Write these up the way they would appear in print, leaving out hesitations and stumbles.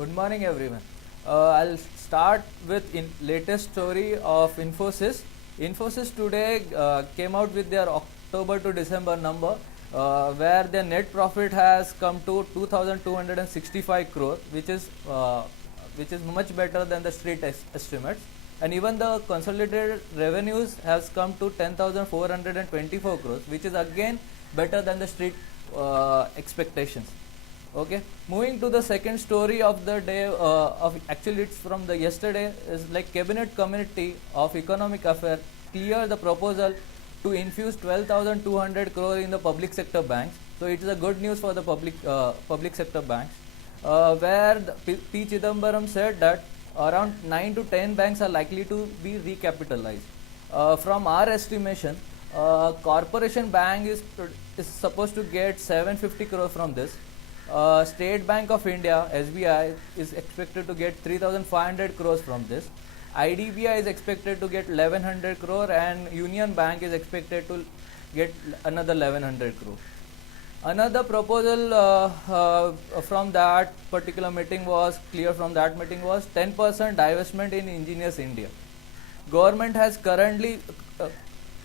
Good morning, everyone. I'll start with latest story of Infosys. Infosys today came out with their October to December number, where their net profit has come to 2,265 crore, which is much better than the street estimates. And even the consolidated revenues has come to 10,424 crores, which is again better than the street expectations. Okay, moving to the second story of the day, actually it's from the yesterday, is like Cabinet Committee of Economic Affairs clear the proposal to infuse 12,200 crore in the public sector banks. So it is a good news for the public sector banks, where P. Chidambaram said that around 9 to 10 banks are likely to be recapitalized. From our estimation, Corporation Bank is supposed to get 750 crore from this. State Bank of India (SBI) is expected to get 3,500 crores from this. IDBI is expected to get 1,100 crore, and Union Bank is expected to get another 1,100 crore. Another proposal from that particular meeting was 10% divestment in Engineers India. Government has currently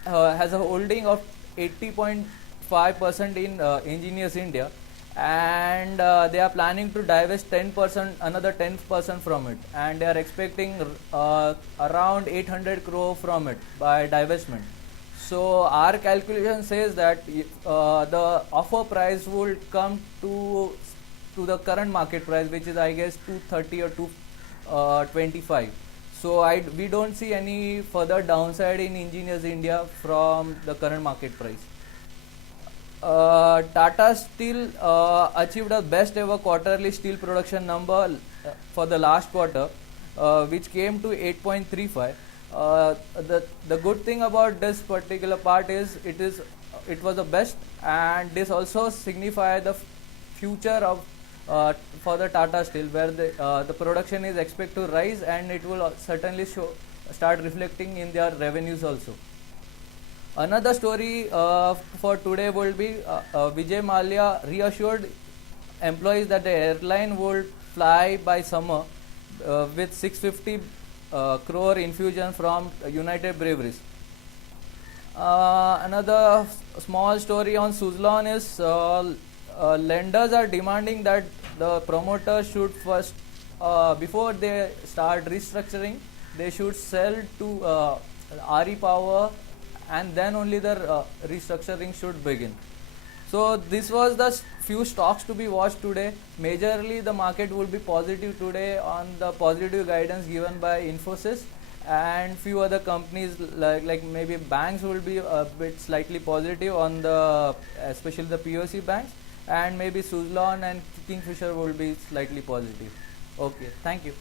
has a holding of 80.5% in Engineers India, and they are planning to divest 10%, another 10% from it, and they are expecting around 800 crore from it by divestment. So our calculation says that the offer price would come to the current market price, which is I guess 230 or 225. So we don't see any further downside in Engineers India from the current market price. Tata Steel achieved a best ever quarterly steel production number for the last quarter, which came to 8.35. The good thing about this particular part is it was the best, and this also signifies the future of for the Tata Steel, where the production is expected to rise, and it will certainly start reflecting in their revenues also. Another story for today will be Vijay Mallya reassured employees that the airline would fly by summer with 650 crore infusion from United Breweries. Another small story on Suzlon is lenders are demanding that the promoters should first, before they start restructuring, they should sell to RE Power, and then only the restructuring should begin. So this was the few stocks to be watched today. Majorly the market will be positive today on the positive guidance given by Infosys, and few other companies like maybe banks will be a bit slightly positive on the, especially the POC banks, and maybe Suzlon and Kingfisher will be slightly positive. Okay, thank you.